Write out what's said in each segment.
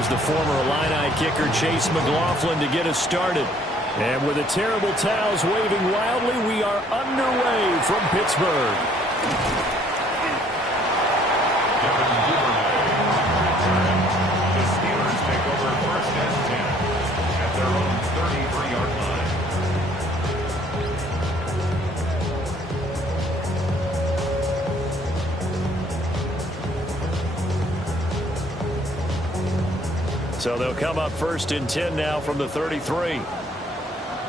here's the former Illini kicker Chase McLaughlin to get us started. And with the terrible towels waving wildly, we are underway from Pittsburgh. The Steelers take over first and 10 at their own 33-yard line. So they'll come up first and 10 now from the 33.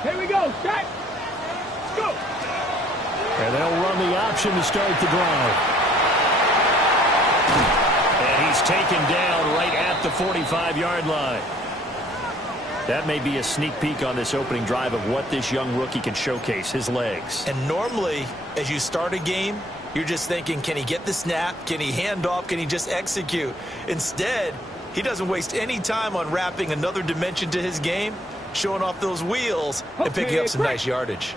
Here we go. Set. Go. And they'll run the option to start the drive. And he's taken down right at the 45-yard line. That may be a sneak peek on this opening drive of what this young rookie can showcase, his legs. And normally, as you start a game, you're just thinking, can he get the snap? Can he hand off? Can he just execute? Instead, he doesn't waste any time on wrapping another dimension to his game, showing off those wheels and picking up some nice yardage.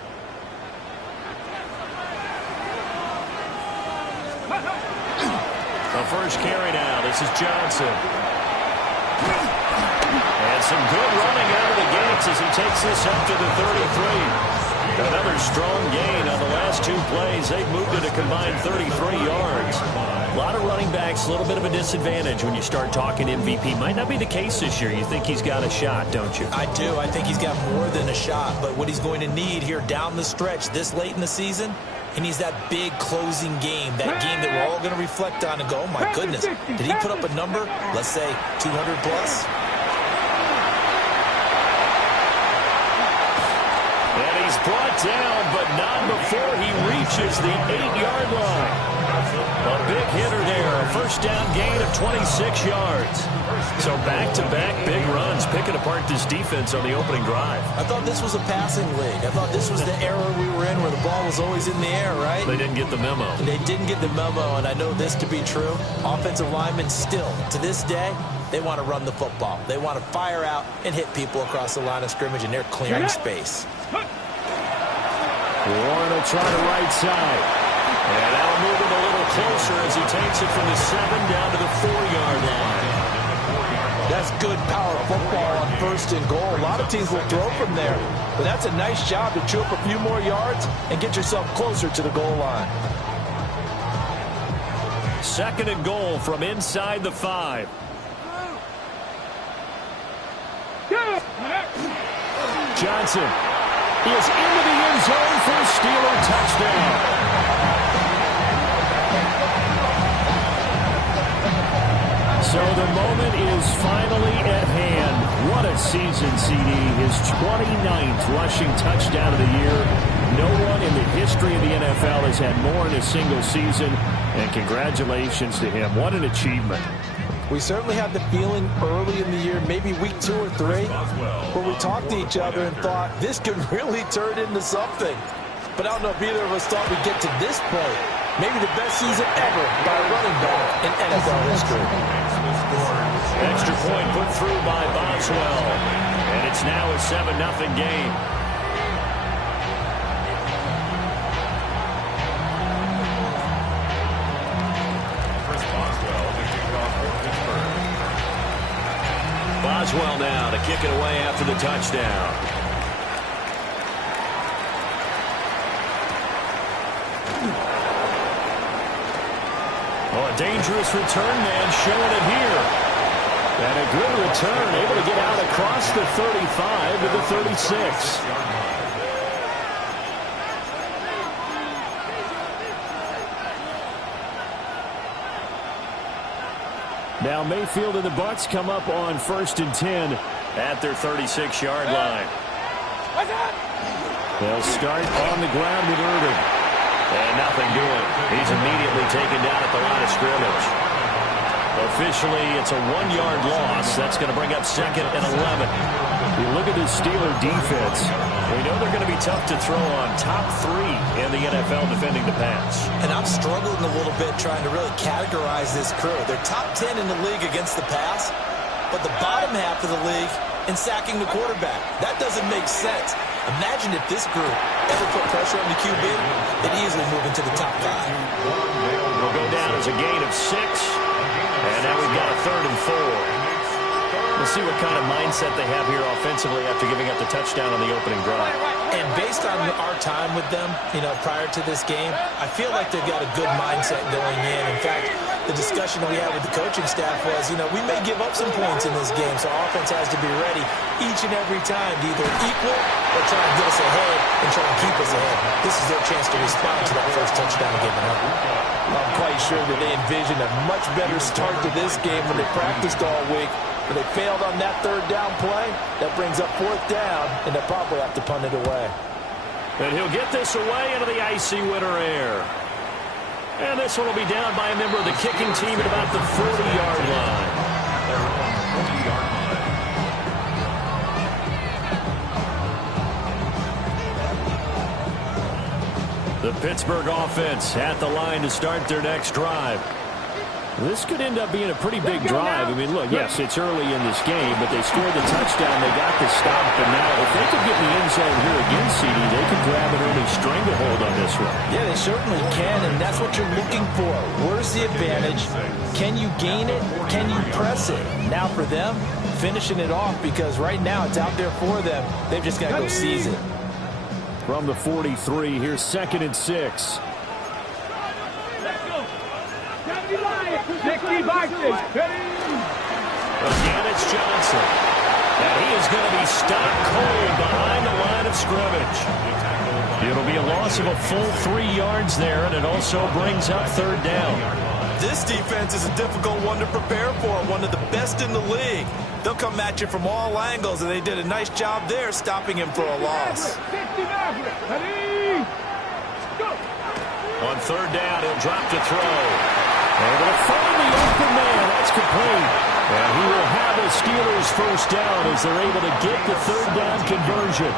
The first carry now. This is Johnson. And some good running out of the gates as he takes this up to the 33. Another strong gain on the last two plays. They've moved it a combined 33 yards. A lot of running backs, a little bit of a disadvantage when you start talking MVP. Might not be the case this year. You think he's got a shot, don't you? I do. I think he's got more than a shot. But what he's going to need here down the stretch this late in the season, he needs that big closing game, that game that we're all going to reflect on and go, oh, my goodness, did he put up a number, let's say, 200 plus? And he's brought down, but not before he reaches the 8-yard line. A big hitter there, a first down gain of 26 yards. So back-to-back big runs, picking apart this defense on the opening drive. I thought this was a passing league. I thought this was the era we were in where the ball was always in the air, right? They didn't get the memo. They didn't get the memo, and I know this to be true. Offensive linemen still, to this day, they want to run the football. They want to fire out and hit people across the line of scrimmage, and they're clearing space. Warren will try the right side. And that'll move him a little closer as he takes it from the 7 down to the 4-yard line. That's good power football on first and goal. A lot of teams will throw from there, but that's a nice job to chew up a few more yards and get yourself closer to the goal line. Second and goal from inside the 5. Johnson is into the end zone for a Steeler touchdown. So the moment is finally at hand. What a season, CD. His 29th rushing touchdown of the year. No one in the history of the NFL has had more in a single season. And congratulations to him. What an achievement. We certainly had the feeling early in the year, maybe week 2 or 3, where we talked to each other and thought this could really turn into something. But I don't know if either of us thought we'd get to this point. Maybe the best season ever by a running back in NFL history. Extra point put through by Boswell. And it's now a 7-0 game. Boswell now to kick it away after the touchdown. Oh, a dangerous return man showing it here. And a good return, able to get out across the 35 to the 36. Now Mayfield and the Bucs come up on first and 10 at their 36-yard line. They'll start on the ground with Irving. And nothing doing. He's immediately taken down at the line of scrimmage. Officially, it's a 1-yard loss. That's going to bring up second and 11. You look at this Steeler defense. We know they're going to be tough to throw on. Top 3 in the NFL defending the pass. And I'm struggling a little bit trying to really categorize this crew. They're top 10 in the league against the pass, but the bottom half of the league in sacking the quarterback. That doesn't make sense. Imagine if this group ever put pressure on the QB, they'd easily move into the top 5. Will go down as a gain of 6. And now we've got a 3rd and 4. We'll see what kind of mindset they have here offensively after giving up the touchdown on the opening drive. And based on our time with them, prior to this game, I feel like they've got a good mindset going in. In fact, the discussion that we had with the coaching staff was, we may give up some points in this game, so our offense has to be ready each and every time to either equal or try and get us ahead and try and keep us ahead. This is their chance to respond to that first touchdown given up. I'm quite sure that they envisioned a much better start to this game when they practiced all week. But they failed on that third down play. That brings up fourth down, and they'll probably have to punt it away. And he'll get this away into the icy winter air. And this one will be down by a member of the kicking team at about the 40-yard line. The Pittsburgh offense at the line to start their next drive. This could end up being a pretty big drive. I mean, look, yes, it's early in this game, but they scored the touchdown. They got the stop, and now if they could get in the end zone here again, CD, they could grab an early stranglehold on this one. Yeah, they certainly can, and that's what you're looking for. Where's the advantage? Can you gain it? Can you press it? Now for them, finishing it off, because right now it's out there for them. They've just got to go seize it. From the 43, here's 2nd and 6. Again, it's Johnson. And he is going to be stopped cold behind the line of scrimmage. It'll be a loss of a full 3 yards there, and it also brings up 3rd down. This defense is a difficult one to prepare for, one of the best in the league. They'll come at you from all angles, and they did a nice job there stopping him for a loss. On 3rd down, he'll drop to throw. Able to find the open man. That's complete. And he will have a Steelers first down as they're able to get the 3rd down conversion.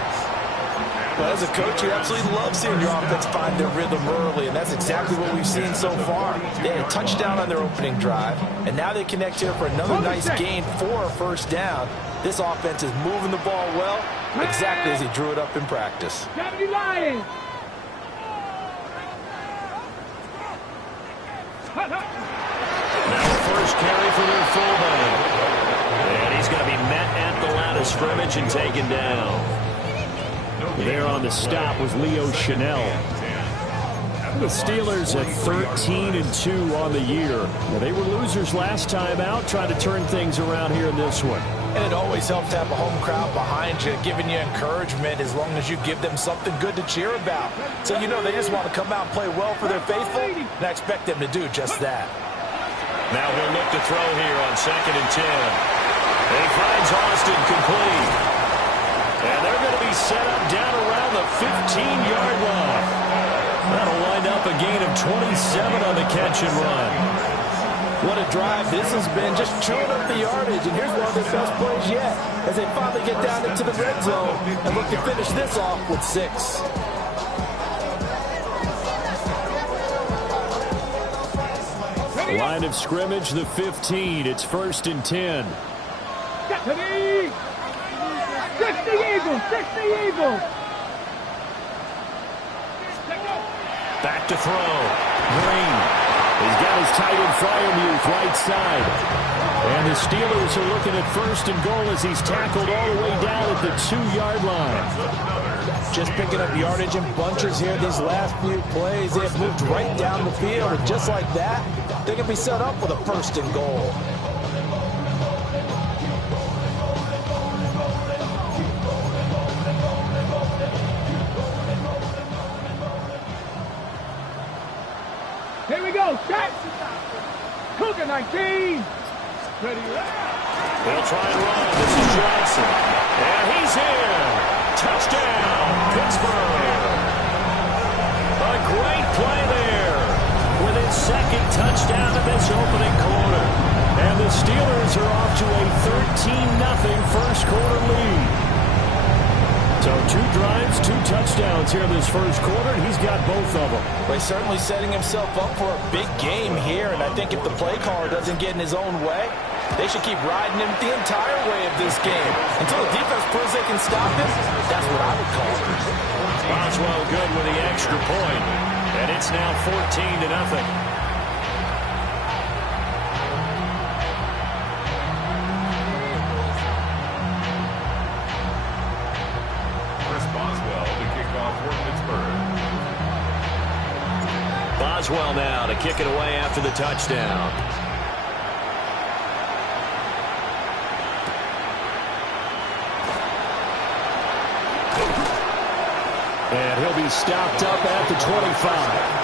Well, as a coach, you absolutely love seeing your offense find their rhythm early, and that's exactly what we've seen so far. They had a touchdown on their opening drive, and now they connect here for another nice gain for a first down. This offense is moving the ball well, exactly as he drew it up in practice. Now first carry for their fullback. And he's going to be met at the line of scrimmage and taken down. There on the stop was Leo Chanel. The Steelers at 13-2 on the year. Now, they were losers last time out, trying to turn things around here in this one. And it always helps to have a home crowd behind you, giving you encouragement as long as you give them something good to cheer about. So they just want to come out and play well for their faithful, and I expect them to do just that. Now he'll look to throw here on 2nd and 10. And he finds Austin complete. And they're going to be set up down around the 15-yard line. That'll wind up a gain of 27 on the catch and run. What a drive this has been, just chewing up the yardage. And here's one of their best plays yet as they finally get down into the red zone and look to finish this off with 6. Line of scrimmage, the 15. It's 1st and 10. 60 Eagles! 60 Eagles! Back to throw. Green. He's got his tight end Fryermuth right side. And the Steelers are looking at 1st and goal as he's tackled all the way down at the 2-yard line. Just picking up yardage in bunches here these last few plays. They have moved right down the field, and just like that, they can be set up with a 1st and goal. Here we go, set! Cougar 19! Ready, They'll try and run. This is Johnson. And he's in. Touchdown, Pittsburgh. A great play there with his 2nd touchdown in this opening quarter. And the Steelers are off to a 13-0 first quarter lead. So 2 drives, 2 touchdowns here in this first quarter, and he's got both of them. Well, he's certainly setting himself up for a big game here, and I think if the play caller doesn't get in his own way, they should keep riding him the entire way of this game. Until the defense proves they can stop him, that's what I would call it. Boswell good with the extra point, and it's now 14-0. Boswell now to kick it away after the touchdown. And he'll be stopped up at the 25.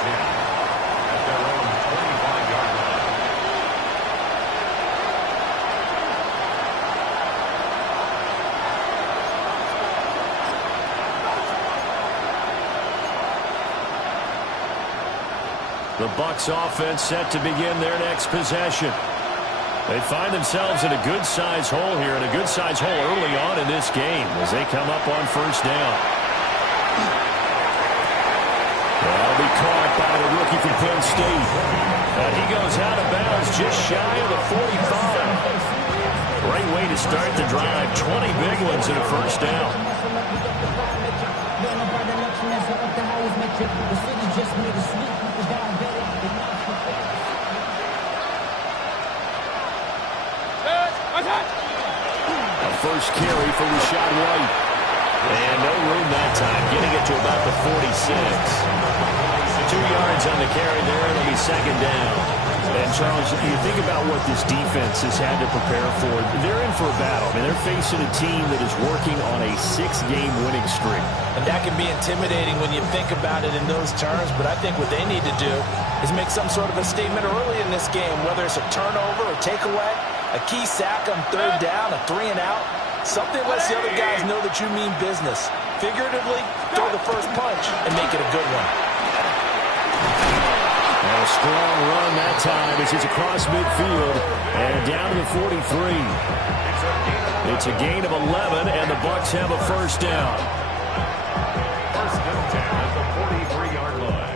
The Bucs offense set to begin their next possession. They find themselves in a good-sized hole here, and a good-sized hole early on in this game as they come up on first down. That'll be caught by the rookie from Penn State. He goes out of bounds just shy of the 45. Great way to start the drive. 20 big ones in a first down. A first carry for Rashad White. And no room that time, getting it to about the 46. 2 yards on the carry there, it'll be second down. And, Charles, you think about what this defense has had to prepare for. They're in for a battle. I mean, they're facing a team that is working on a 6-game winning streak. And that can be intimidating when you think about it in those terms, but I think what they need to do is make some sort of a statement early in this game, whether it's a turnover or takeaway, a key sack on third down, a 3-and-out. Something lets the other guys know that you mean business. Figuratively, throw the first punch and make it a good one. And a strong run that time as he's across midfield and down to the 43. It's a gain of 11, and the Bucs have a first down. First and 10 at the 43-yard line.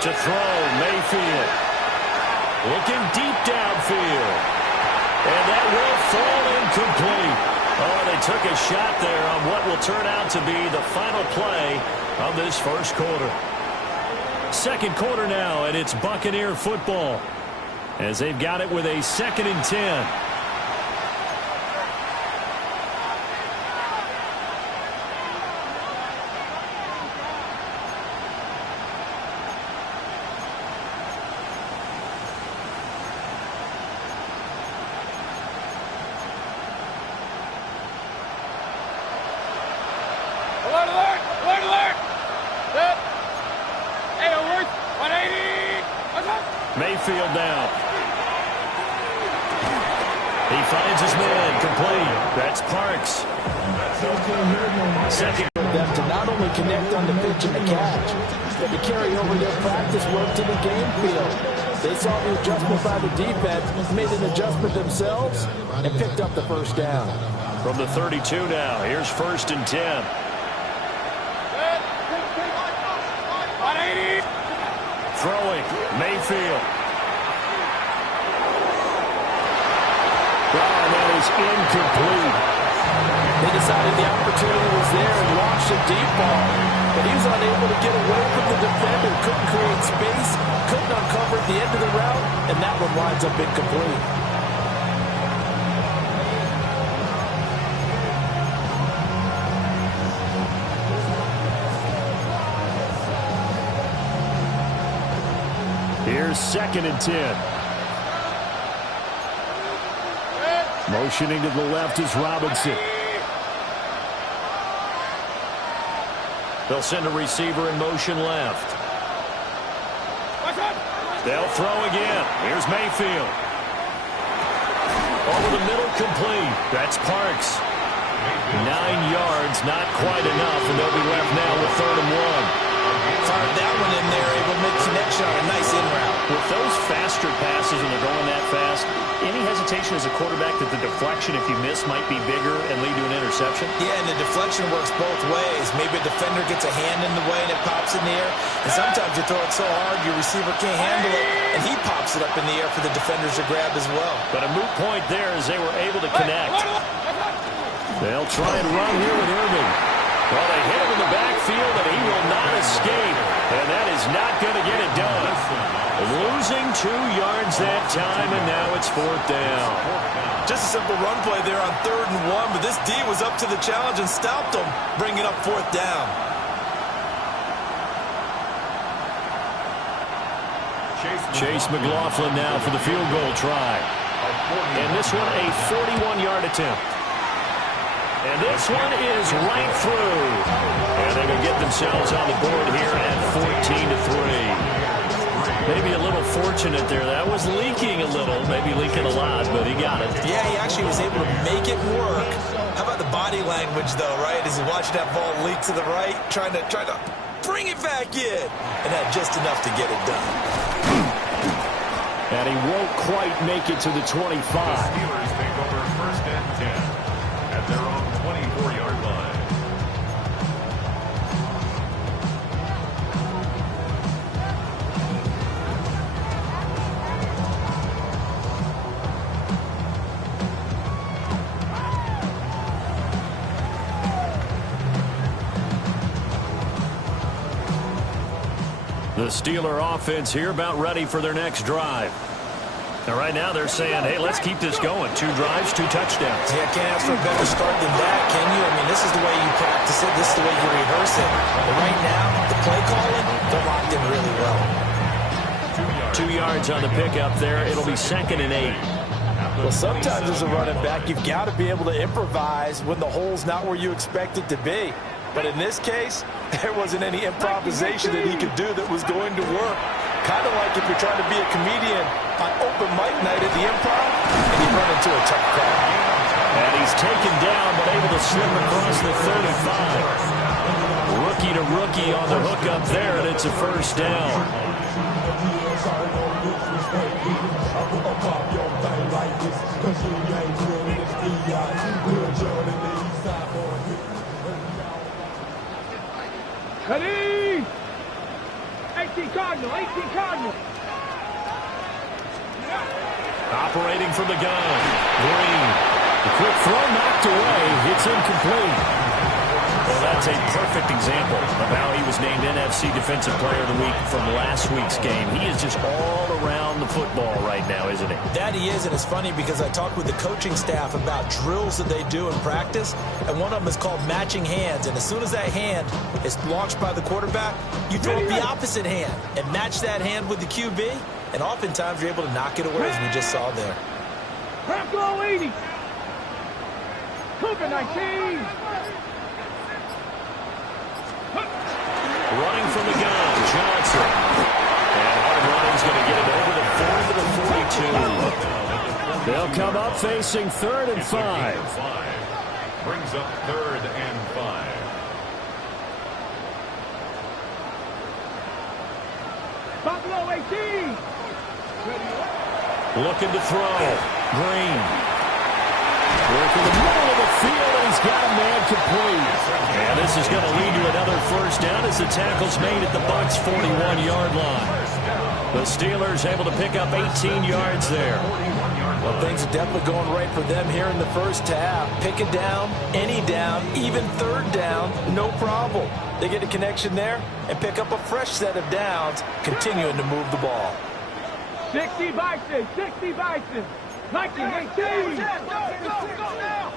To throw, Mayfield. Looking deep downfield. And that will fall incomplete. Oh, they took a shot there on what will turn out to be the final play of this first quarter. Second quarter now, and it's Buccaneer football as they've got it with a 2nd and 10. Mayfield now. He finds his man, complete. That's Parks. Second. Them to not only connect on the pitch and the catch, but to carry over their practice work to the game field. They saw the adjustment by the defense, made an adjustment themselves, and picked up the first down. From the 32 now, here's 1st and 10. Throwing, Mayfield. Well, that is incomplete. They decided the opportunity was there and launched a deep ball. But he was unable to get away from the defender, couldn't create space, couldn't uncover at the end of the route, and that one winds up incomplete. Here's 2nd and 10. Motioning to the left is Robinson. They'll send a receiver in motion left. They'll throw again. Here's Mayfield. Over the middle, complete. That's Parks. 9 yards, not quite enough, and they'll be left now with 3rd and 1. Fired that one in there, able to make connection on a nice in route. With those faster passes when they're going that fast, any hesitation as a quarterback that the deflection, if you miss, might be bigger and lead to an interception? Yeah, and the deflection works both ways. Maybe a defender gets a hand in the way and it pops in the air. And sometimes you throw it so hard your receiver can't handle it, and he pops it up in the air for the defenders to grab as well. But a moot point there as they were able to connect. They'll try and run here with Irving. Well, they hit him in the backfield, and he will not escape. And that is is not going to get it done. Losing 2 yards that time, and now it's 4th down. Just a simple run play there on 3rd and 1, but this D was up to the challenge and stopped them, bringing up 4th down. Chase McLaughlin now for the field goal try. And this one a 41-yard attempt. And this one is right through. And they're going to get themselves on the board here at 14-3. Maybe a little fortunate there. That was leaking a little, maybe leaking a lot, but he got it. Yeah, he actually was able to make it work. How about the body language, though, right? As he watched that ball leak to the right, trying to bring it back in, and had just enough to get it done. And he won't quite make it to the 25. Steelers take over 1st and 10 at their own 24-yard line. The Steeler offense here about ready for their next drive. And right now they're saying, hey, let's keep this going. 2 drives, 2 touchdowns. Yeah, can't ask for a better start than that, can you? I mean, this is the way you practice it. This is the way you rehearse it. But right now, the play calling, they're locked in really well. 2 yards on the pickup there. It'll be 2nd and 8. Well, sometimes as a running back, you've got to be able to improvise when the hole's not where you expect it to be. But in this case, there wasn't any improvisation that he could do that was going to work. Kind of like if you're trying to be a comedian on open mic night at the Improv and you run into a tough crowd. And he's taken down but able to slip across the 35. Rookie to rookie on the hook up there, and it's a 1st down. Ready? 18 Cardinal, 18 Cardinal. Operating from the gun. Green. The quick throw knocked away. It's incomplete. Well, that's a perfect example of how he was named NFC Defensive Player of the Week from last week's game. He is just all around the football right now, isn't he? That he is, and it's funny because I talked with the coaching staff about drills that they do in practice, and one of them is called matching hands. And as soon as that hand is launched by the quarterback, you throw up the opposite hand and match that hand with the QB, and oftentimes you're able to knock it away, as we just saw there. Crack goal 80. Cooper 19. Running from the gun, Johnson. And hard running's going to get it over the 40 to the 42. They'll come up facing 3rd and 5. Brings up 3rd and 5. Buffalo 18. Looking to throw. Green. Working the middle of the field, and he's got a man complete. And this is going to lead to another 1st down as the tackle's made at the Bucs' 41-yard line. The Steelers able to pick up 18 yards there. Well, things are definitely going right for them here in the 1st half. Pick it down, any down, even 3rd down, no problem. They get a connection there and pick up a fresh set of downs, continuing to move the ball. 60 Bison, 60 Bison. 1918. Go now.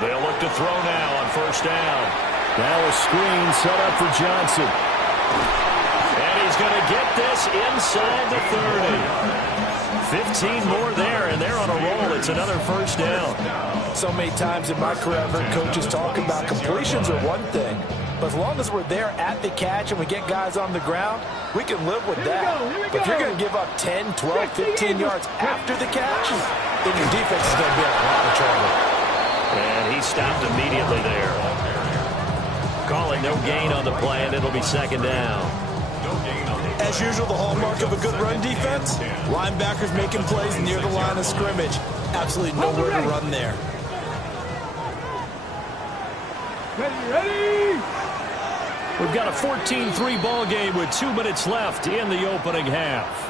They'll look to throw now on 1st down. Now a screen set up for Johnson. And he's going to get this inside the 30. 15 more there, and they're on a roll. It's another 1st down. So many times in my career, I've heard coaches talk about completions are one thing. But as long as we're there at the catch and we get guys on the ground, we can live with that. But if you're going to give up 10, 12, 15 yards after the catch, then your defense is going to be in a lot of trouble. And he stopped immediately there. Calling no gain on the play, and it'll be 2nd down. As usual, the hallmark of a good run defense, linebackers making plays near the line of scrimmage. Absolutely nowhere to run there. Ready? We've got a 14-3 ball game with 2 minutes left in the opening half.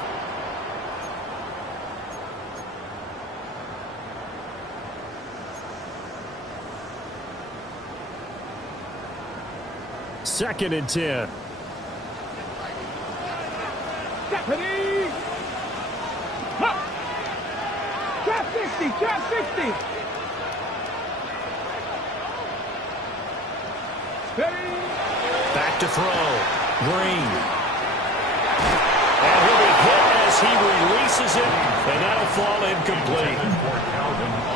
2nd and 10. Ready? Trap 60, trap 60. Ready? Back to throw. Green. And he'll be hit as he releases it, and that'll fall incomplete.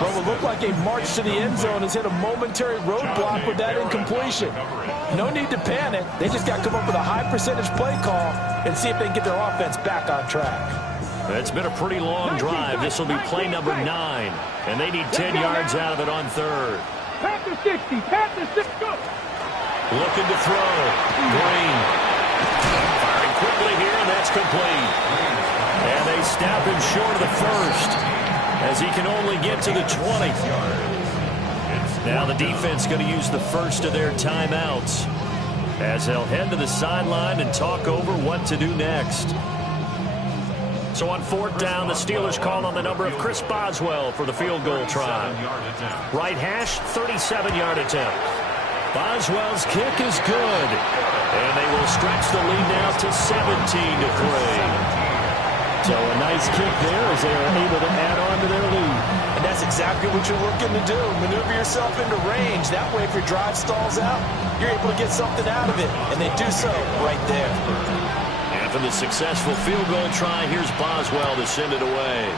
Well, it looked like a march to the end zone has hit a momentary roadblock with that incompletion. No need to panic. They just got to come up with a high percentage play call and see if they can get their offense back on track. It's been a pretty long drive. This will be play number 9, and they need 10 yards out of it on 3rd. Panther 60, Panther 60, go. Looking to throw. Green. Firing quickly here, and that's complete. And they snap him short of the first, as he can only get to the 20. Now the defense going to use the first of their timeouts, as they'll head to the sideline and talk over what to do next. So on 4th down, the Steelers call on the number of Chris Boswell for the field goal try. Right hash, 37-yard attempt. Boswell's kick is good, and they will stretch the lead now to 17-3. So a nice kick there as they are able to add on to their lead. And that's exactly what you're looking to do. Maneuver yourself into range. That way, if your drive stalls out, you're able to get something out of it. And they do so right there. After the successful field goal try, here's Boswell to send it away.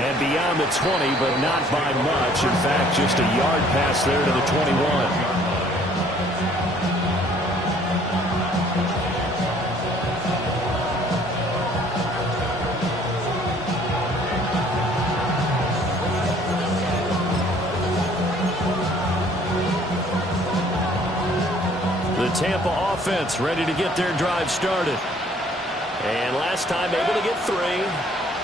And beyond the 20, but not by much. In fact, just a yard pass there to the 21. Tampa offense ready to get their drive started. And last time able to get 3.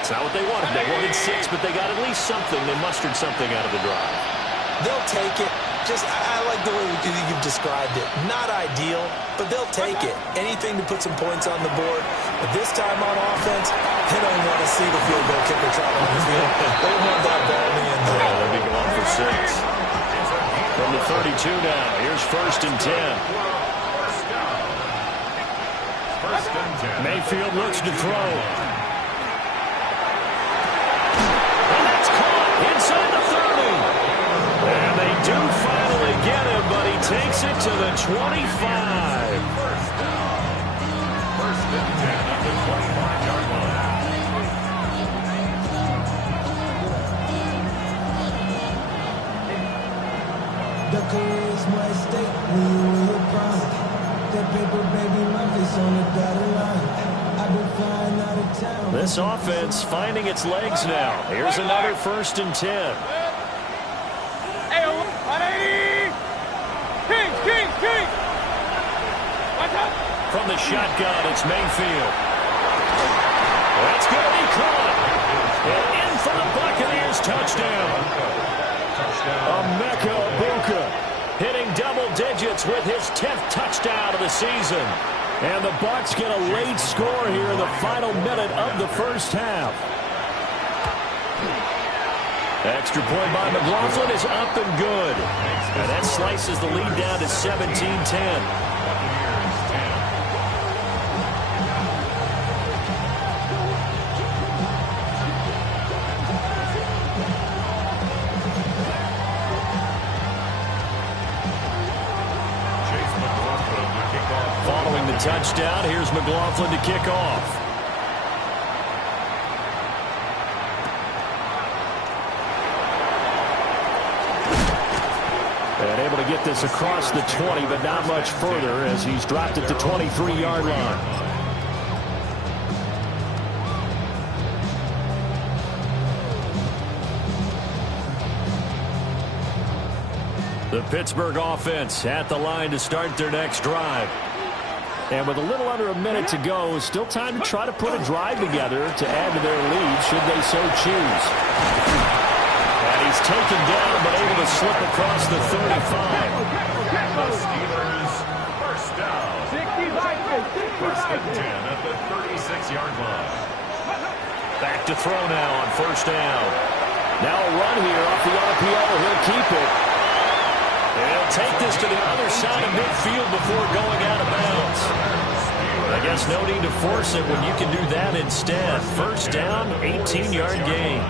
It's not what they wanted. They wanted 6, but they got at least something. They mustered something out of the drive. They'll take it. I like the way you've described it. Not ideal, but they'll take it. Anything to put some points on the board. But this time on offense, they don't want to see the field goal kicker trot on the field. They want that ball in the end zone. Yeah, they'll be going for 6. From the 32 now, here's 1st and 10. Mayfield looks to throw. And that's caught inside the 30. And they do finally get him, but he takes it to the 25. First and 10 at the 25-yard line. The career is my stake when you in your prime. That paper, baby, my face on the dotted line. I've been flying out of town. This offense finding its legs now. Here's another 1st and 10. Hey, 180. King. Watch out. From the shotgun, it's Mayfield. That's going to be caught. And in for the Buccaneers touchdown. Emeka Egbuka Hitting double digits with his 10th touchdown of the season. And the Bucs get a late score here in the final minute of the first half. Extra point by McLaughlin is up and good. And that slices the lead down to 17-10. Following the touchdown, here's McLaughlin to kick off. And able to get this across the 20, but not much further as he's dropped at the 23-yard line. The Pittsburgh offense at the line to start their next drive. And with a little under a minute to go, still time to try to put a drive together to add to their lead should they so choose. And he's taken down but able to slip across the 35. The Steelers first down. 65. First and 10 at the 36-yard line. Back to throw now on first down. Now a run here off the RPO. He'll keep it. And he'll take this to the other side of midfield before going out of bounds. I guess no need to force it when you can do that instead. First down, 18-yard gain.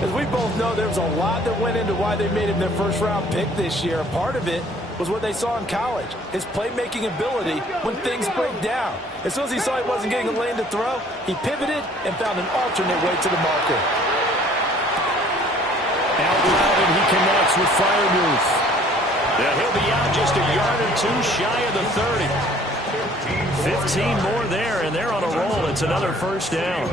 As we both know, there was a lot that went into why they made him their first-round pick this year. Part of it was what they saw in college, his playmaking ability when things break down. As soon as he saw he wasn't getting a lane to throw, he pivoted and found an alternate way to the marker. Out loud, and he connects with Freiermuth. Yeah, he'll be out just a yard or two shy of the 30. 15 more there, and they're on a roll. It's another first down.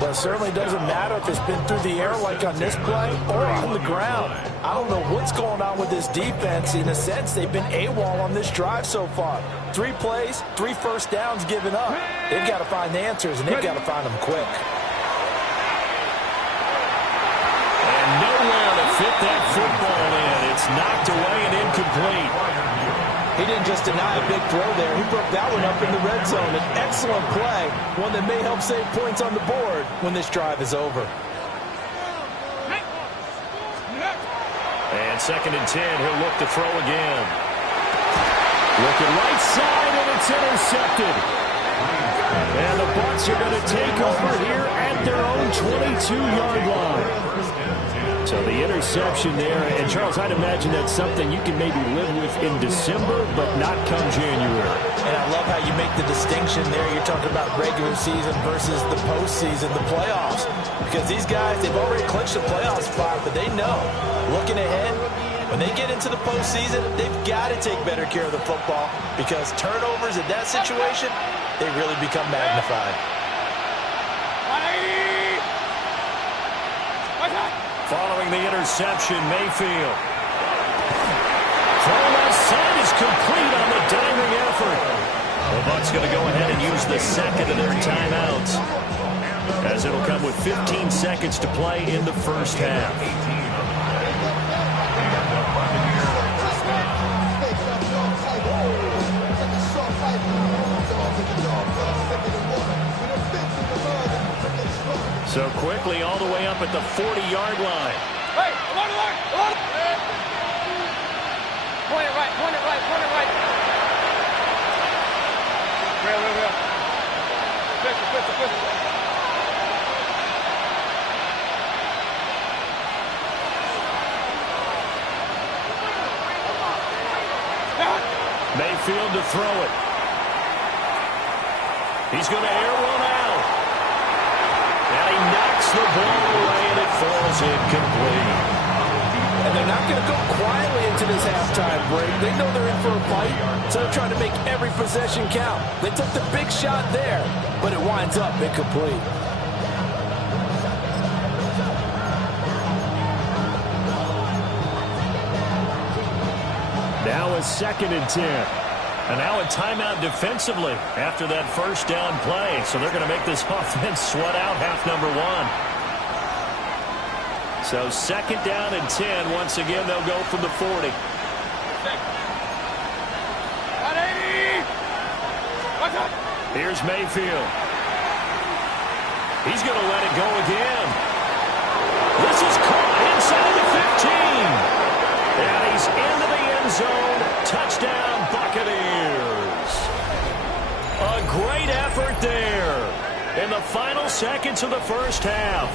Well, it certainly doesn't matter if it's been through the air like on this play or on the ground. I don't know what's going on with this defense. In a sense, they've been AWOL on this drive so far. 3 plays, 3 first downs given up. They've got to find the answers, and they've got to find them quick. And nowhere to fit that football in. It's knocked away and incomplete. He didn't just deny a big throw there. He broke that one up in the red zone. An excellent play, one that may help save points on the board when this drive is over. And 2nd and 10, he'll look to throw again. Looking right side, and it's intercepted. And the Bucs are going to take over here at their own 22-yard line. So the interception there, and Charles, I'd imagine that's something you can maybe live with in December, but not come January. And I love how you make the distinction there. You're talking about regular season versus the postseason, the playoffs. Because these guys, they've already clinched a playoff spot, but they know, looking ahead, when they get into the postseason, they've got to take better care of the football because turnovers in that situation, they really become magnified. Following the interception, Mayfield. Throw left side is complete on the diving effort. The Bucs going to go ahead and use the second of their timeouts, as it'll come with 15 seconds to play in the first half. So quickly all the way up at the 40-yard line. Hey, I'm on the line. I'm on the line. Point it right, point it right, point it right. Real. Pistol. Mayfield to throw it. He's going to air one out. And he knocks the ball away, and it falls incomplete. And they're not going to go quietly into this halftime break. They know they're in for a fight, so they're trying to make every possession count. They took the big shot there, but it winds up incomplete. Now a 2nd and 10. And now a timeout defensively after that first down play. So they're going to make this offense sweat out half number 1. So 2nd down and 10. Once again, they'll go from the 40. Here's Mayfield. He's going to let it go again. This is caught inside the 15. And he's into the end zone. Touchdown, Buccaneers. A great effort there in the final seconds of the first half.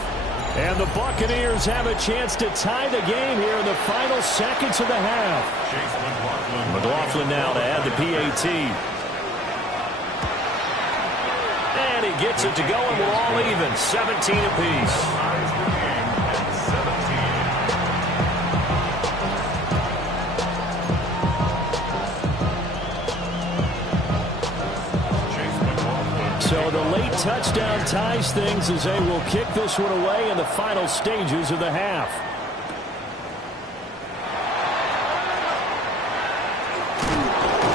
And the Buccaneers have a chance to tie the game here in the final seconds of the half. McLaughlin now to add the PAT. And he gets it to go, and we're all even, 17 apiece. So the late touchdown ties things as they will kick this one away in the final stages of the half.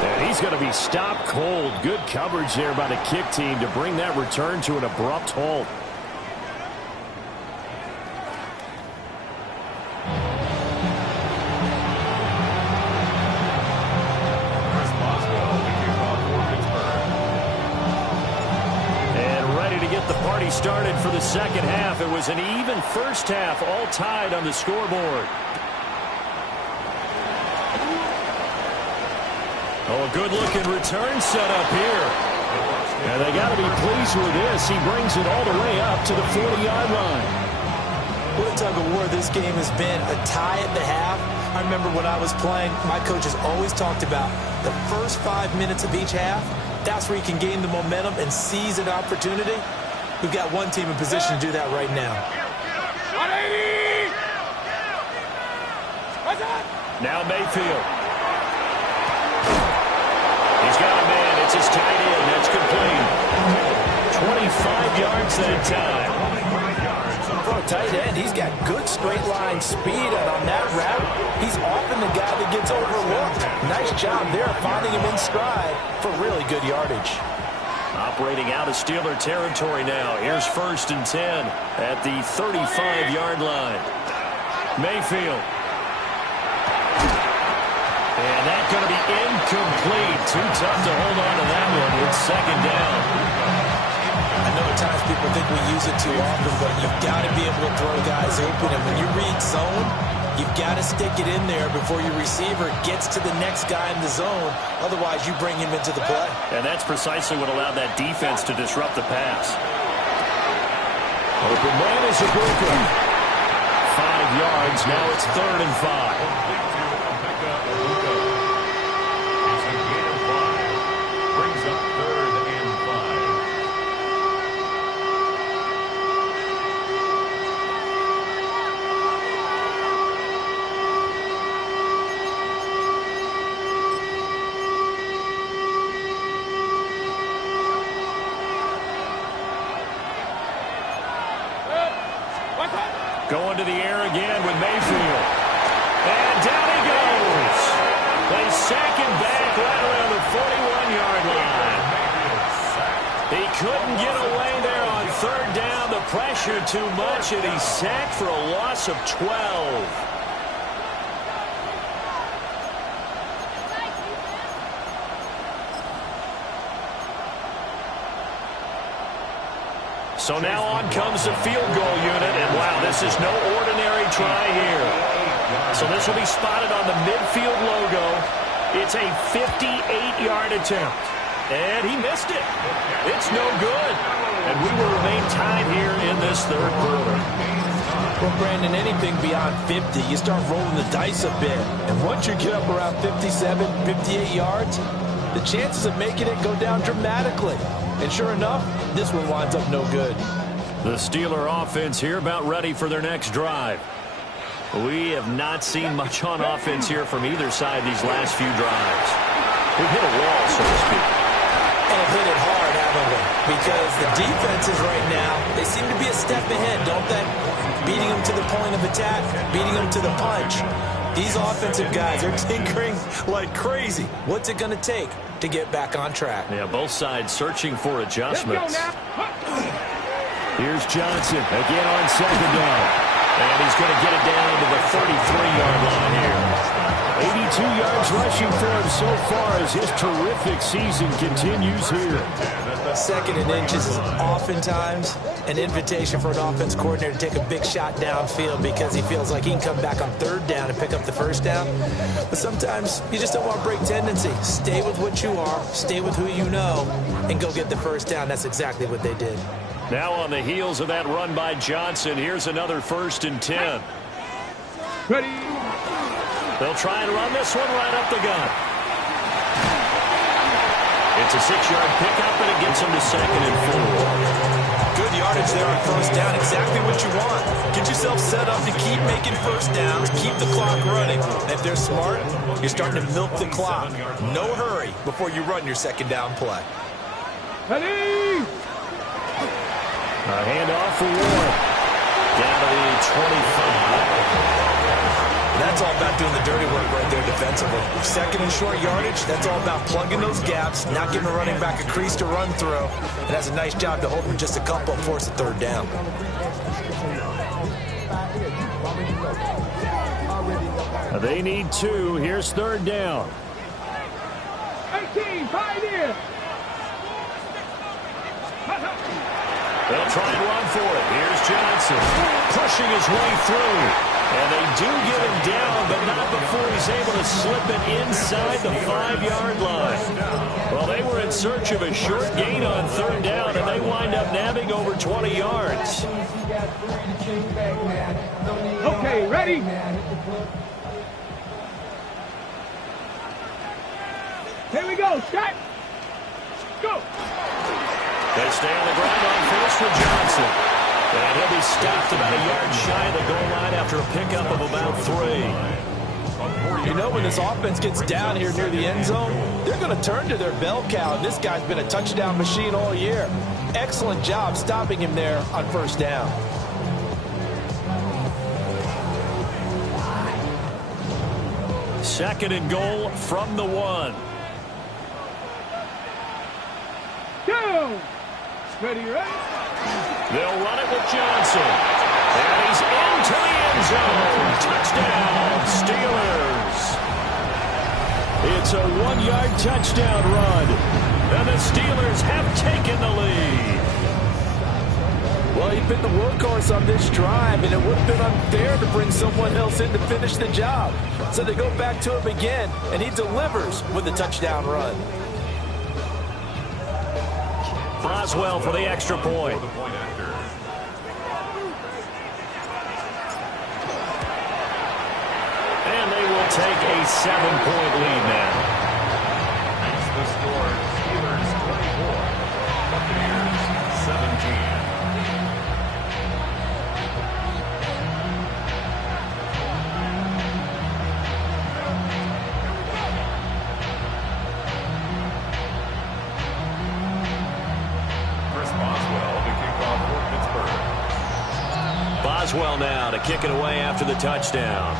And he's going to be stopped cold. Good coverage there by the kick team to bring that return to an abrupt halt. to get the party started for the second half. It was an even first half, all tied on the scoreboard. Oh, a good-looking return set up here. And they got to be pleased with this. He brings it all the way up to the 40-yard line. What a tug of war this game has been. A tie at the half. I remember when I was playing, my coaches always talked about the first 5 minutes of each half. That's where you can gain the momentum and seize an opportunity. We've got one team in position to do that right now. Now Mayfield. He's got a man. It's his tight end. That's complete. 25 yards that time. For a tight end, he's got good straight line speed, and on that route, he's often the guy that gets overlooked. Nice job there finding him in stride for really good yardage. Operating out of Steeler territory now. Here's 1st and 10 at the 35-yard line. Mayfield. And that's going to be incomplete. Too tough to hold on to that one. It's 2nd down. I know at times people think we use it too often, but you've got to be able to throw guys open. And when you read zone, you've got to stick it in there before your receiver gets to the next guy in the zone. Otherwise, you bring him into the play. And that's precisely what allowed that defense to disrupt the pass. Open man is a broken. 5 yards. Now it's 3rd and 5. Going to the air again with Mayfield. And down he goes. They sack him back right around the 41-yard line. He couldn't get away there on 3rd down. The pressure too much, and he's sacked for a loss of 12. So now on comes the field goal unit, and wow, this is no ordinary try here. So this will be spotted on the midfield logo. It's a 58-yard attempt, and he missed it. It's no good, and we will remain tied here in this 3rd quarter. Well, Brandon, anything beyond 50, you start rolling the dice a bit. And once you get up around 57, 58 yards, the chances of making it go down dramatically. And sure enough, this one winds up no good. The Steeler offense here about ready for their next drive. We have not seen much on offense here from either side these last few drives. We've hit a wall, so to speak. And hit it hard, haven't we? Because the defenses right now, they seem to be a step ahead, don't they? Beating them to the point of attack, beating them to the punch. These offensive guys are tinkering like crazy. What's it going to take to get back on track? Yeah, both sides searching for adjustments. Here's Johnson again on 2nd down. And he's going to get it down to the 33-yard line here. 82 yards rushing for him so far as his terrific season continues here. 2nd and inches is oftentimes an invitation for an offense coordinator to take a big shot downfield because he feels like he can come back on 3rd down and pick up the 1st down. But sometimes you just don't want to break tendency. Stay with what you are, stay with who you know, and go get the 1st down. That's exactly what they did. Now on the heels of that run by Johnson, here's another 1st and 10. Ready. They'll try and run this one right up the gut. It's a 6-yard pickup, and it gets them to 2nd and 4. Good yardage there on 1st down. Exactly what you want. Get yourself set up to keep making 1st downs, keep the clock running. And if they're smart, you're starting to milk the clock. No hurry before you run your 2nd down play. Ready. A handoff for Ward. Down to the 25. That's all about doing the dirty work right there defensively. 2nd and short yardage, that's all about plugging those gaps, not giving a running back a crease to run through. It has a nice job to hold him just a couple and force a 3rd down. They need 2. Here's 3rd down. 18, Pioneer. They'll try and run for it. Here's Johnson pushing his way through. And they do get him down, but not before he's able to slip it inside the 5-yard line. Well, they were in search of a short gain on third down, and they wind up nabbing over 20 yards. Okay, ready? Here we go, set, go. They stay on the ground on first with Johnson. And he'll be stopped about a yard shy of the goal line after a pickup of about 3. You know, when this offense gets down here near the end zone, they're going to turn to their bell cow, and this guy's been a touchdown machine all year. Excellent job stopping him there on first down. Second and goal from the 1. Go. Ready, ready? They'll run it with Johnson. And he's into the end zone. Touchdown, Steelers. It's a 1-yard touchdown run. And the Steelers have taken the lead. Well, he's been the workhorse on this drive, and it would have been unfair to bring someone else in to finish the job. So they go back to him again, and he delivers with a touchdown run. Boswell for the extra point. And they will take a 7-point lead now. It's the score, Steelers 24, Bucaneers 17. Boswell now to kick it away after the touchdown.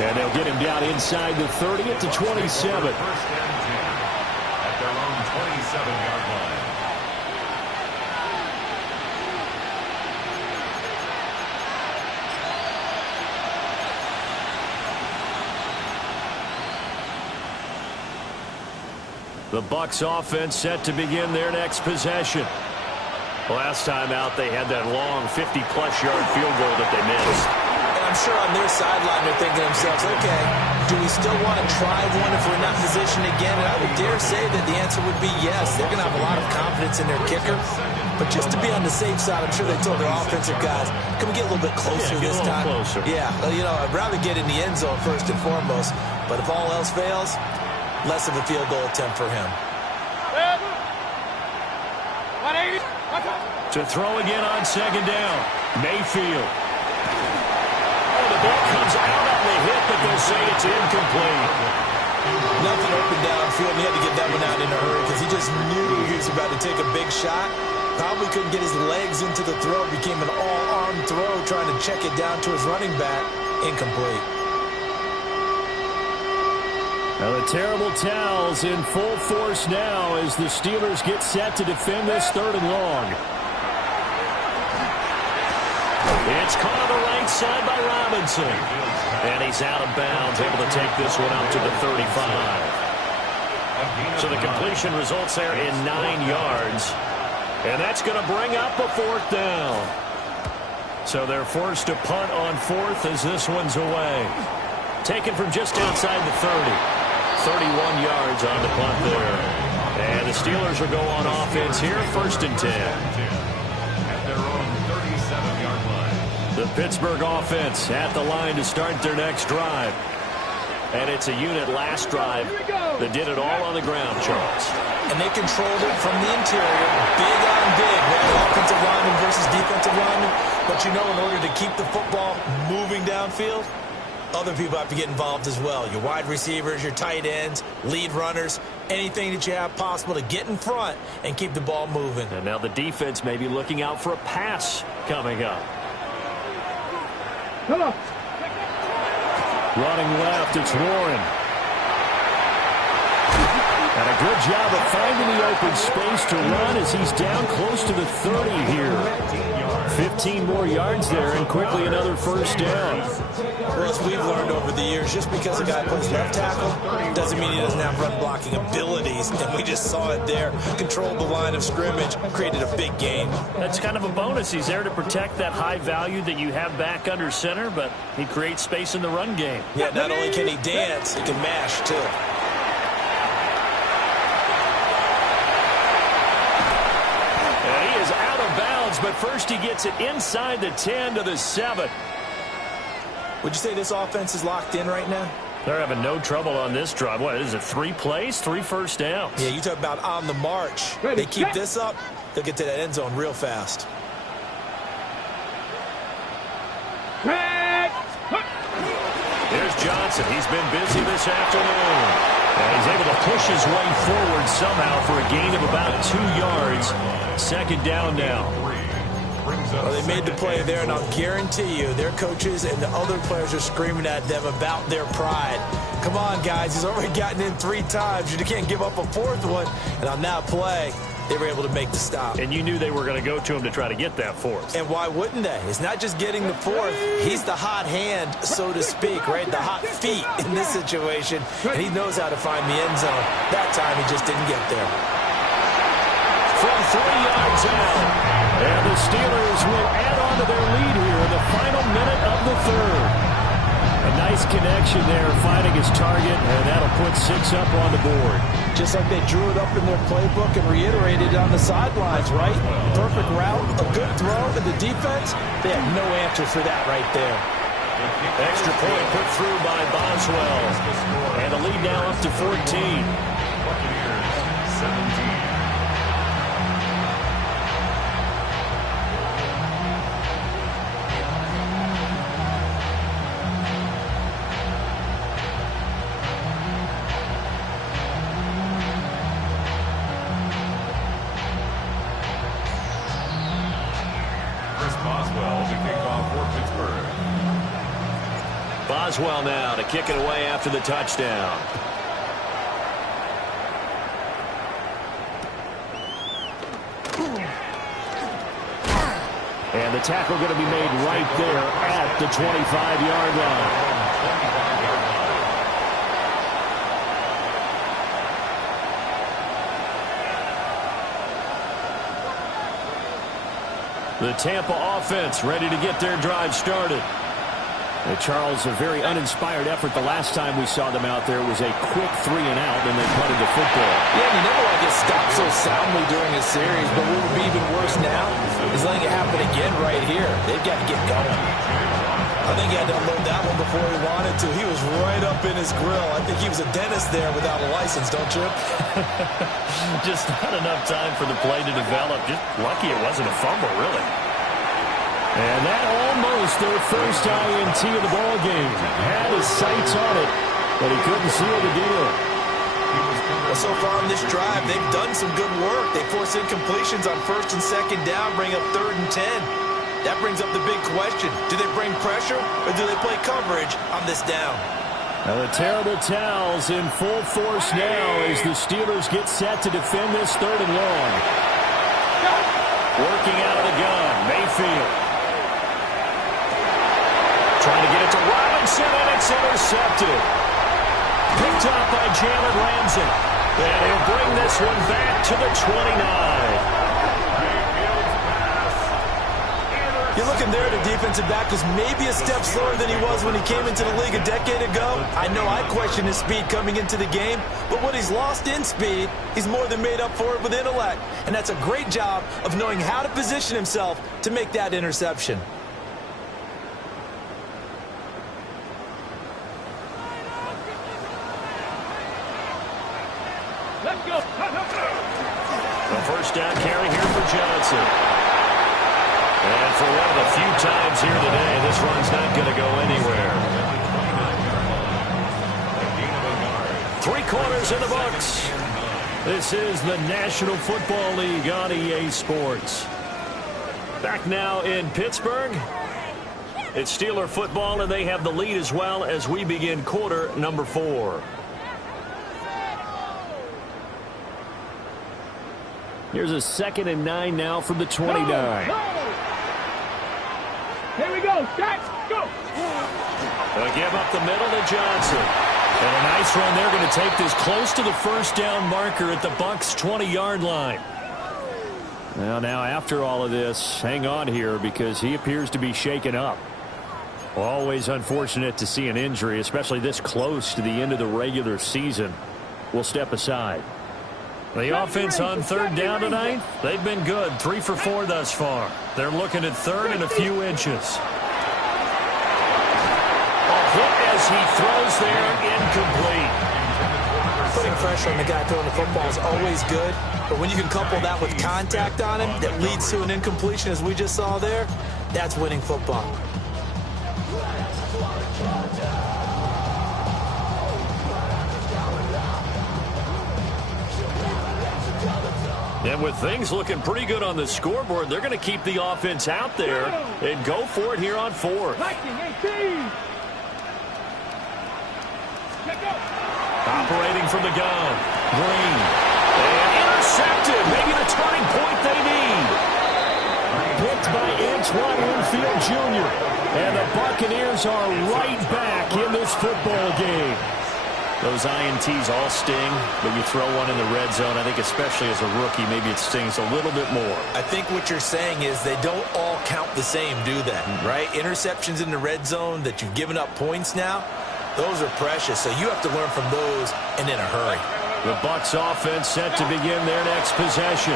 And they'll get him down inside the 30 at the 27. First and 10 at their own 27-yard line. The Bucs offense set to begin their next possession. Last time out, they had that long 50-plus yard field goal that they missed. And I'm sure on their sideline they're thinking to themselves, okay, do we still want to try one if we're in that position again? And I would dare say that the answer would be yes. They're going to have a lot of confidence in their kicker. But just to be on the safe side, I'm sure they told their offensive guys, can we get a little bit closer this time? Closer. Yeah, you know, I'd rather get in the end zone first and foremost. But if all else fails, less of a field goal attempt for him. To throw again on second down. Mayfield. Oh, the ball comes out on the hit, but they'll say it's incomplete. Nothing open downfield, and he had to get that one out in a hurry because he just knew he was about to take a big shot. Probably couldn't get his legs into the throw. Became an all-arm throw, trying to check it down to his running back. Incomplete. Now the terrible towels in full force now as the Steelers get set to defend this third and long. It's caught on the right side by Robinson. And he's out of bounds, able to take this one out to the 35. So the completion results there in 9 yards. And that's going to bring up a 4th down. So they're forced to punt on 4th as this one's away. Taken from just outside the 30. 31 yards on the punt there. And the Steelers will go on offense here, 1st and 10. At their own 37-yard line. The Pittsburgh offense at the line to start their next drive. And it's a unit last drive that did it all on the ground, Charles. And they controlled it from the interior, big on big, right? Offensive lineman versus defensive lineman. But you know, in order to keep the football moving downfield, other people have to get involved as well. Your wide receivers, your tight ends, lead runners, anything that you have possible to get in front and keep the ball moving. And now the defense may be looking out for a pass coming up. Come on. Running left, it's Warren. And a good job of finding the open space to run as he's down close to the 30 here. 15 more yards there and quickly another first down. Well, as we've learned over the years, just because a guy plays left tackle doesn't mean he doesn't have run blocking abilities. And we just saw it there. Controlled the line of scrimmage, created a big gain. That's kind of a bonus. He's there to protect that high value that you have back under center, but he creates space in the run game. Yeah, not only can he dance, he can mash too. And he is out of bounds, but first he gets it inside the 10 to the 7. Would you say this offense is locked in right now? They're having no trouble on this drive. What is it, 3 plays, 3 first downs? Yeah, you talk about on the march. They keep this up, they'll get to that end zone real fast. Here's Johnson. He's been busy this afternoon. And he's able to push his way forward somehow for a gain of about 2 yards. Second down now. Well, they made the play there, and I'll guarantee you their coaches and the other players are screaming at them about their pride. Come on, guys. He's already gotten in 3 times. You can't give up a 4th one. And on that play, they were able to make the stop. And you knew they were going to go to him to try to get that 4th. And why wouldn't they? It's not just getting the 4th. He's the hot hand, so to speak, right? The hot feet in this situation. And he knows how to find the end zone. That time, he just didn't get there. From 3 yards out. And the Steelers will add on to their lead here in the final minute of the 3rd. A nice connection there, finding his target, and that'll put 6 up on the board. Just like they drew it up in their playbook and reiterated on the sidelines, right? Perfect route, a good throw, and the defense, they have no answer for that right there. Extra point put through by Boswell. And the lead now up to 14. Buccaneers 17. Boswell now to kick it away after the touchdown. And the tackle going to be made right there at the 25-yard line. The Tampa offense ready to get their drive started. Charles, a very uninspired effort the last time we saw them out there. It was a quick 3 and out, and they punted the football. Yeah, you never want to get stopped so soundly during a series, but what would be even worse now is letting it happen again right here. They've got to get going. I think he had to unload that one before he wanted to. He was right up in his grill. I think he was a dentist there without a license, don't you? Just not enough time for the play to develop. Just lucky it wasn't a fumble, really. And that almost their first INT of the ball game. Had his sights on it, but he couldn't seal the deal. Well, so far on this drive, they've done some good work. They force incompletions on 1st and 2nd down, bring up 3rd and 10. That brings up the big question. Do they bring pressure, or do they play coverage on this down? Now the terrible towels in full force now as the Steelers get set to defend this 3rd and long. Working out of the gun, Mayfield. Trying to get it to Robinson, and it's intercepted. Picked up by Jalen Ramsey. And he'll bring this one back to the 29. You're looking there at a defensive back who's maybe a step slower than he was when he came into the league a decade ago. I know I questioned his speed coming into the game, but what he's lost in speed, he's more than made up for it with intellect. And that's a great job of knowing how to position himself to make that interception. Let's go. The first down carry here for Johnson. And for one of the few times here today, this run's not going to go anywhere. 3 quarters in the books. This is the National Football League on EA Sports. Back now in Pittsburgh. It's Steeler football, and they have the lead as well as we begin quarter number 4. Here's a 2nd and 9 now from the 29. Here we go. Set. Go. They'll give up the middle to Johnson. And a nice run. They're going to take this close to the first down marker at the Bucs' 20-yard line. Well, now after all of this, hang on here because he appears to be shaken up. Always unfortunate to see an injury, especially this close to the end of the regular season. We'll step aside. The offense on 3rd down tonight, they've been good. 3 for 4 thus far. They're looking at 3rd and a few inches. A hit as he throws there, incomplete. Putting pressure on the guy throwing the football is always good, but when you can couple that with contact on him that leads to an incompletion as we just saw there, that's winning football. And with things looking pretty good on the scoreboard, they're going to keep the offense out there and go for it here on 4th. Operating from the gun. Green. And intercepted. Maybe the turning point they need. Picked by Antoine Winfield Jr. And the Buccaneers are right back in this football game. Those INTs all sting, but you throw one in the red zone, I think especially as a rookie, maybe it stings a little bit more. I think what you're saying is they don't all count the same, do they? Right? Interceptions in the red zone that you've given up points now, those are precious, so you have to learn from those and in a hurry. The Bucs offense set to begin their next possession.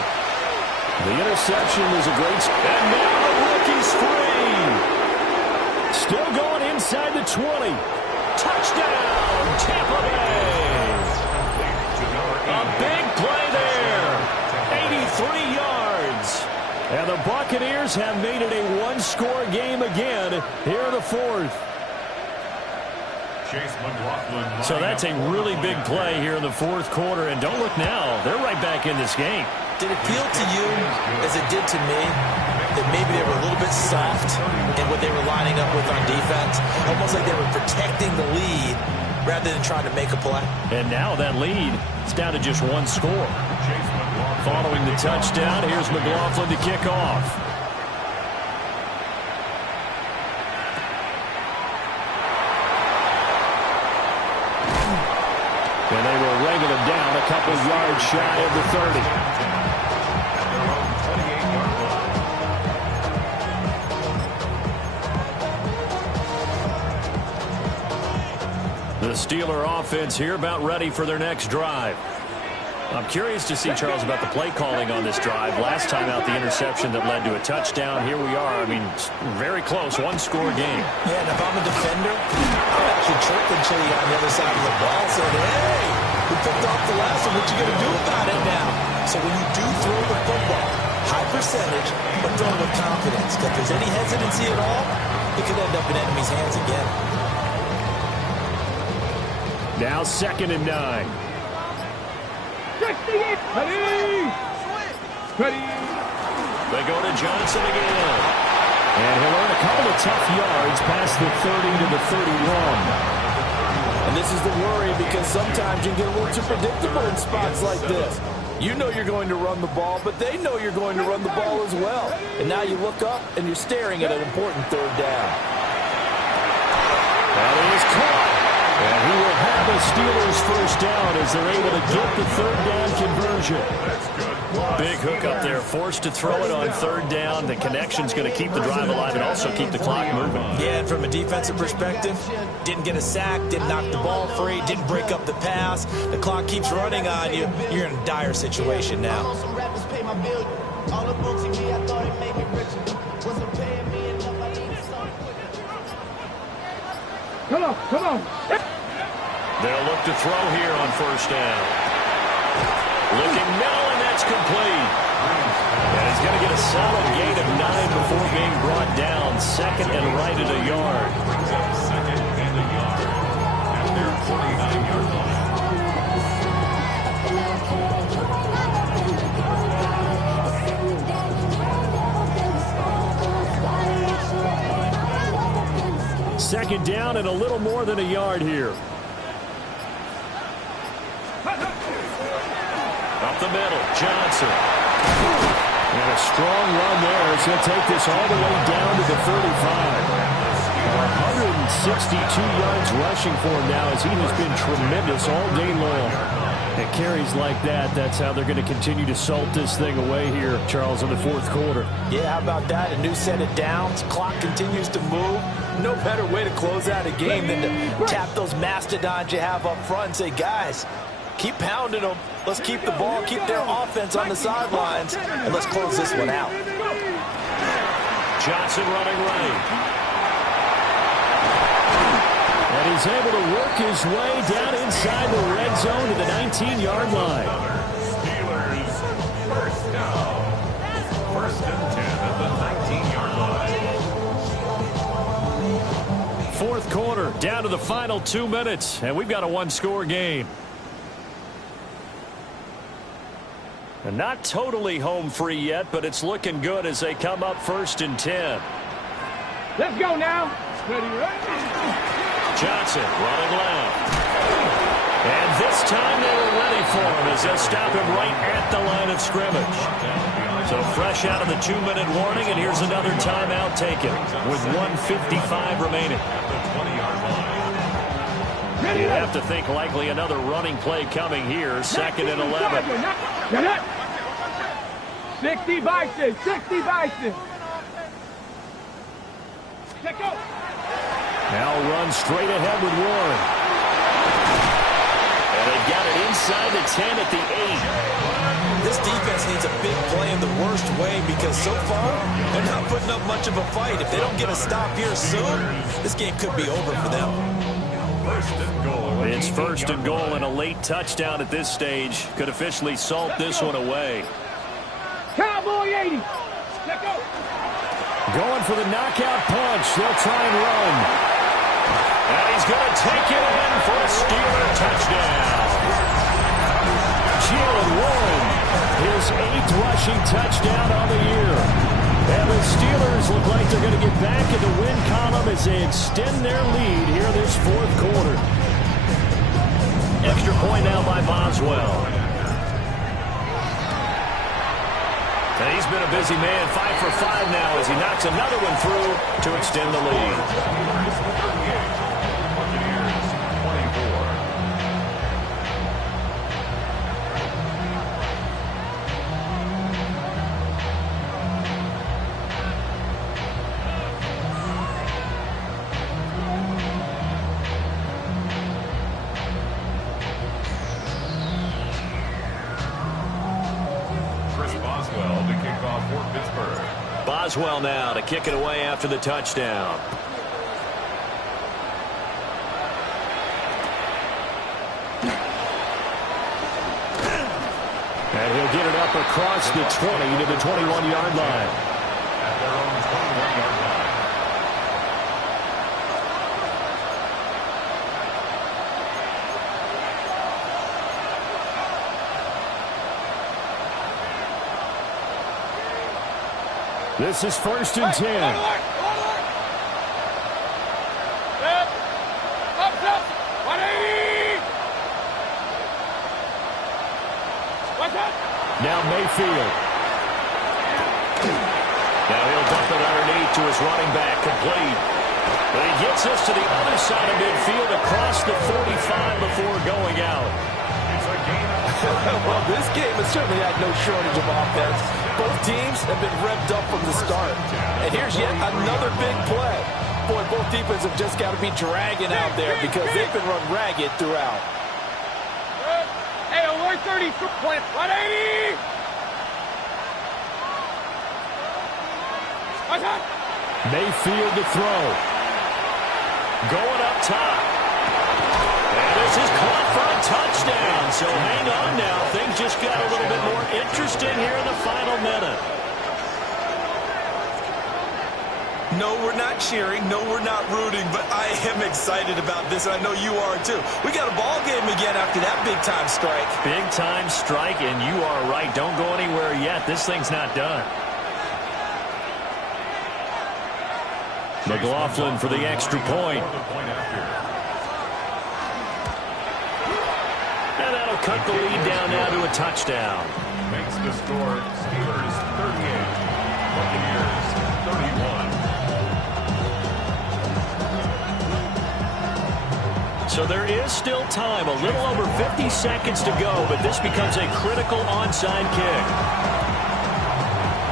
The interception was a great... And now the rookie's free. Still going inside the 20. Touchdown, Tampa Bay. A big play there. 83 yards. And the Buccaneers have made it a one-score game again here in the 4th. So that's a really big play here in the 4th quarter. And don't look now. They're right back in this game. Did it feel to you, as it did to me, that maybe they were a little bit soft in what they were lining up with on defense? Almost like they were protecting the lead rather than trying to make a play. And now that lead is down to just 1 score. Following the touchdown, here's McLaughlin to kick off. And they will wrangle him down a couple yards shy of the 30. The Steeler offense here about ready for their next drive. I'm curious to see, Charles, about the play calling on this drive. Last time out, the interception that led to a touchdown. Here we are. I mean, very close, 1-score game. Yeah, and if I'm a defender, I'm actually chirping Chili on the other side of the ball saying, hey, we picked off the last one. What you going to do about it now? So when you do throw the football, high percentage, but throw it with confidence. Because if there's any hesitancy at all, it could end up in enemy's hands again. Now 2nd and 9. Ready! Ready! They go to Johnson again. And he'll earn a couple of tough yards past the 30 to the 31. And this is the worry because sometimes you get a little too predictable in spots like this. You know you're going to run the ball, but they know you're going to run the ball as well. And now you look up and you're staring at an important 3rd down. That is caught. And he will have the Steelers first down as they're able to get the 3rd down conversion. Big hook up there, forced to throw it on 3rd down. The connection's going to keep the drive alive and also keep the clock moving. Yeah, and from a defensive perspective, didn't get a sack, didn't knock the ball free, didn't break up the pass. The clock keeps running on you. You're in a dire situation now. Come on, come on. They'll look to throw here on 1st down. Looking middle, and that's complete. And he's going to get a solid gain of 9 before being brought down. 2nd and right at a yard. 2nd and a yard at their 49-yard line. 2nd down and a little more than a yard here. the middle. Johnson. And a strong run there as he'll take this all the way down to the 35. 162 yards rushing for him now as he has been tremendous all day long. And carries like that, that's how they're going to continue to salt this thing away here, Charles, in the fourth quarter. Yeah, how about that? A new set of downs. Clock continues to move. No better way to close out a game than to tap those mastodons you have up front and say, guys, keep pounding them. Let's keep the ball, keep their offense on the sidelines, and let's close this one out. Johnson running right. And he's able to work his way down inside the red zone to the 19-yard line. Steelers first down. 1st and 10 at the 19-yard line. Fourth quarter, down to the final 2 minutes, and we've got a one-score game. And not totally home free yet, but it's looking good as they come up 1st and 10. Let's go now. Ready, ready. Johnson running left. And this time they were ready for him as they'll stop him right at the line of scrimmage. So fresh out of the 2-minute warning, and here's another timeout taken with 1:55 remaining. You have to think likely another running play coming here. 2nd and 11. 60 Bison, 60 Bison. Let's go. Now run straight ahead with Warren. And they got it inside the 10 at the 8. This defense needs a big play in the worst way because so far they're not putting up much of a fight. If they don't get a stop here soon, this game could be over for them. It's 1st and goal and a late touchdown at this stage. Could officially salt this one away. Cowboy 80. Let's go. Going for the knockout punch. They'll try and run. And he's going to take it in for a Steeler touchdown. Jalen Warren, his 8th rushing touchdown on the year. And the Steelers look like they're going to get back in the win column as they extend their lead here this fourth quarter. Extra point now by Boswell. And he's been a busy man, 5 for 5 now as he knocks another one through to extend the lead. Boswell now to kick it away after the touchdown. And he'll get it up across the 20 to the 21-yard line. At their own 21-yard line. This is 1st and 10. Now Mayfield. Now he'll dump it underneath to his running back, complete. But he gets us to the other side of midfield across the 45 before going out. Well, this game has certainly had no shortage of offense. Both teams have been revved up from the start. And here's yet another big play. Boy, both defenses have just got to be dragging out there because they've been run ragged throughout. Hey, 130 plant, 180. Mayfield to throw. Going up top. And this is caught for a touchdown. So hang on now. Things just got a little bit more interesting here in the final minute. No, we're not cheering. No, we're not rooting. But I am excited about this, and I know you are too. We got a ball game again after that big-time strike. Big-time strike, and you are right. Don't go anywhere yet. This thing's not done. McLaughlin for the extra point. And that'll cut the lead down now to a touchdown. Makes the score Steelers 38, Bucaneers 31. So there is still time, a little over 50 seconds to go, but this becomes a critical onside kick.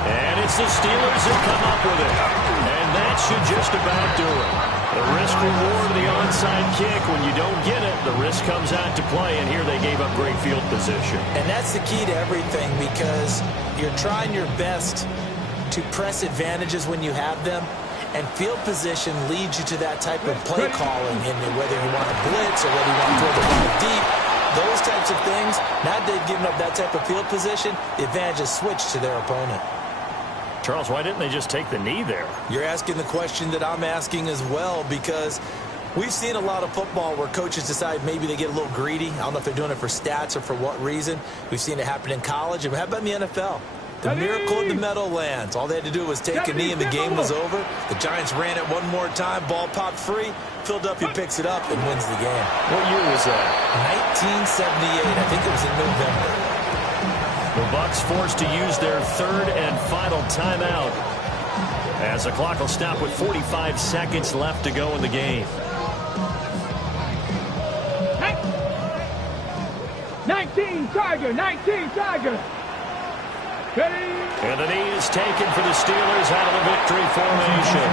And it's the Steelers that come up with it. And that should just about do it. The risk-reward of the onside kick, when you don't get it, the risk comes out to play, and here they gave up great field position. And that's the key to everything, because you're trying your best to press advantages when you have them, and field position leads you to that type of play calling, and whether you want to blitz or whether you want to throw the ball deep, those types of things. Now they've given up that type of field position, the advantage is switched to their opponent. Charles, why didn't they just take the knee there? You're asking the question that I'm asking as well, because we've seen a lot of football where coaches decide maybe they get a little greedy. I don't know if they're doing it for stats or for what reason. We've seen it happen in college. And how about in the NFL? The miracle of the Meadowlands. All they had to do was take a knee and the game was over. The Giants ran it one more time. Ball popped free. Philadelphia picks it up and wins the game. What year was that? 1978. I think it was in November. The Bucs forced to use their third and final timeout, as the clock will stop with 45 seconds left to go in the game. 19 Charger, 19 Charger. Ready? And the knee is taken for the Steelers out of the victory formation.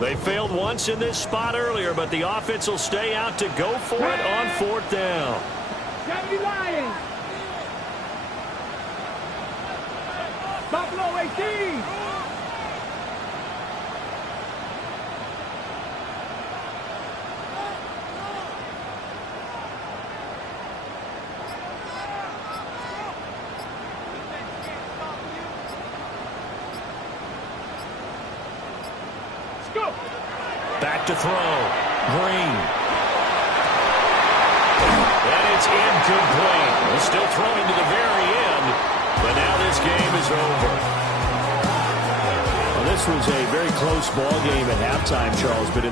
They failed once in this spot earlier, but the offense will stay out to go for it on fourth down. 70 Lions. Buffalo 18. Back to throw. Green. And it's incomplete. He's still throwing to the very end, but now this game is over. Well, this was a very close ball game at halftime, Charles, but in